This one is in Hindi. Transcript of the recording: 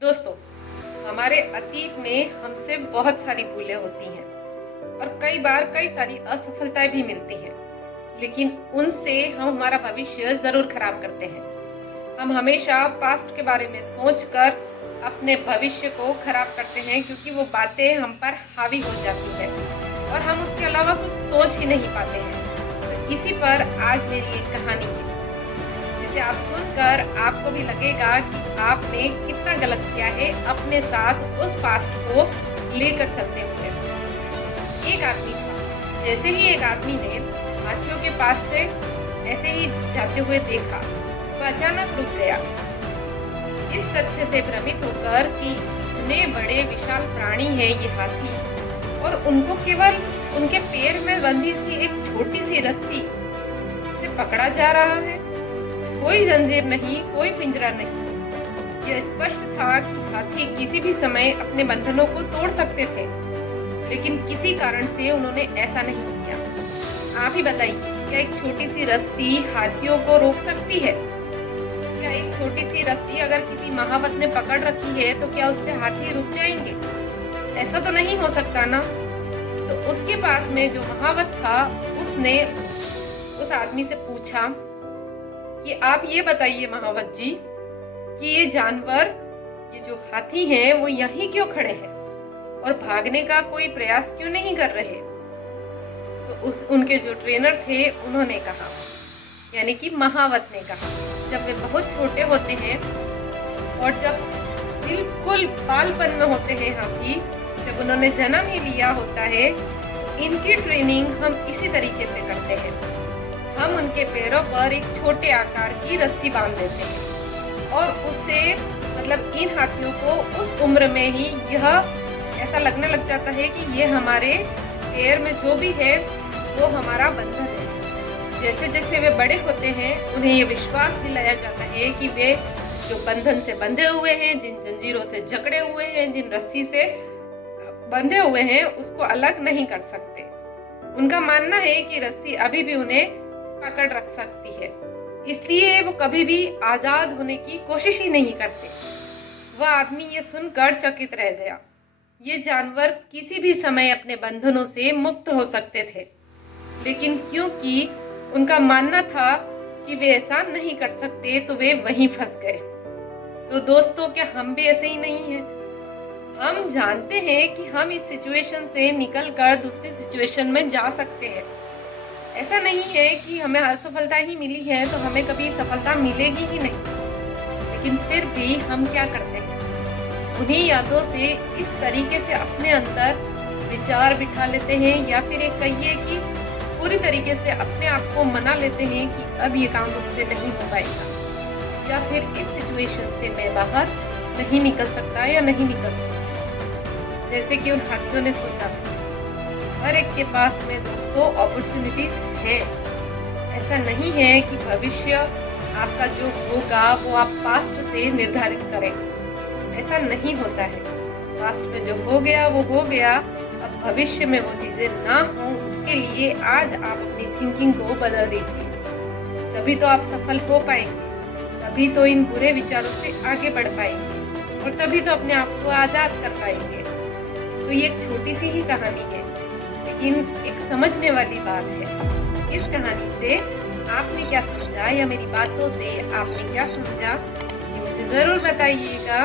दोस्तों, हमारे अतीत में हमसे बहुत सारी भूलें होती हैं और कई बार कई सारी असफलताएं भी मिलती हैं, लेकिन उनसे हम हमारा भविष्य जरूर खराब करते हैं। हम हमेशा पास्ट के बारे में सोचकर अपने भविष्य को खराब करते हैं, क्योंकि वो बातें हम पर हावी हो जाती है और हम उसके अलावा कुछ सोच ही नहीं पाते हैं। तो इसी पर आज मेरी एक कहानी है, जिसे आप सुनकर आपको भी लगेगा कि आपने कितना गलत किया है अपने साथ उस पास्ट को लेकर चलते हुए। एक आदमी था। जैसे ही एक आदमी ने हाथियों के पास से ऐसे ही जाते हुए देखा तो अचानक रुक गया, इस तथ्य से भ्रमित होकर कि इतने बड़े विशाल प्राणी है ये हाथी और उनको केवल उनके पैर में बंधी सी एक छोटी सी रस्सी से पकड़ा जा रहा है। कोई जंजीर नहीं, कोई पिंजरा नहीं। यह स्पष्ट था कि हाथी किसी भी समय अपने बंधनों को तोड़ सकते थे, लेकिन किसी कारण से उन्होंने ऐसा नहीं किया। आप ही बताइए, क्या एक छोटी सी रस्सी हाथियों को रोक सकती है? क्या एक छोटी सी रस्सी अगर किसी महावत ने पकड़ रखी है तो क्या उससे हाथी रुक जाएंगे? ऐसा तो नहीं हो सकता ना। तो उसके पास में जो महावत था, उसने उस आदमी से पूछा कि आप ये बताइए महावत जी कि ये जानवर, ये जो हाथी हैं, वो यहीं क्यों खड़े हैं और भागने का कोई प्रयास क्यों नहीं कर रहे? तो उनके जो ट्रेनर थे उन्होंने कहा, यानी कि महावत ने कहा, जब वे बहुत छोटे होते हैं और जब बिल्कुल बालपन में होते हैं हाथी, जब उन्होंने जन्म ही लिया होता है, इनकी ट्रेनिंग हम इसी तरीके से करते हैं। हम उनके पैरों पर एक छोटे आकार की रस्सी बांध देते हैं और उससे मतलब इन हाथियों को उस उम्र में ही यह ऐसा लगने लग जाता है कि ये हमारे पैर में जो भी है वो हमारा बंधन है। जैसे जैसे वे बड़े होते हैं, उन्हें ये विश्वास दिलाया जाता है कि वे जो बंधन से बंधे हुए हैं, जिन जंजीरों से जकड़े हुए हैं, जिन रस्सी से बंधे हुए हैं, उसको अलग नहीं कर सकते। उनका मानना है कि रस्सी अभी भी उन्हें पकड़ रख सकती है, इसलिए वो कभी भी आजाद होने की कोशिश ही नहीं करते। वह आदमी ये सुनकर चकित रह गया। ये जानवर किसी भी समय अपने बंधनों से मुक्त हो सकते थे, लेकिन क्योंकि उनका मानना था कि वे ऐसा नहीं कर सकते, तो वे वहीं फंस गए। तो दोस्तों, क्या हम भी ऐसे ही नहीं हैं? हम जानते हैं कि हम इस सिचुएशन से निकलकर दूसरी सिचुएशन में जा सकते हैं। ऐसा नहीं है कि हमें असफलता ही मिली है तो हमें कभी सफलता मिलेगी ही नहीं, लेकिन फिर भी हम क्या करते हैं, उन्हीं यादों से इस तरीके से अपने अंदर विचार बिठा लेते हैं, या फिर एक कहिए कि पूरी तरीके से अपने आप को मना लेते हैं कि अब ये काम मुझसे नहीं हो पाएगा, या फिर इस सिचुएशन से मैं बाहर नहीं निकल सकता या नहीं निकल सकता। जैसे कि उन हाथियों ने सोचा, हर एक के पास में दोस्तों अपॉर्चुनिटीज है। ऐसा नहीं है कि भविष्य आपका जो होगा वो आप पास्ट से निर्धारित करें, ऐसा नहीं होता है। पास्ट में जो हो गया वो हो गया। अब भविष्य में वो चीजें ना हो, उसके लिए आज आप अपनी थिंकिंग को बदल दीजिए, तभी तो आप सफल हो पाएंगे, तभी तो इन बुरे विचारों से आगे बढ़ पाएंगे और तभी तो अपने आप को आजाद कर पाएंगे। तो ये एक छोटी सी ही कहानी है, लेकिन एक समझने वाली बात है। इस कहानी से आपने क्या समझा, या मेरी बातों से आपने क्या समझा, ये मुझे जरूर बताइएगा।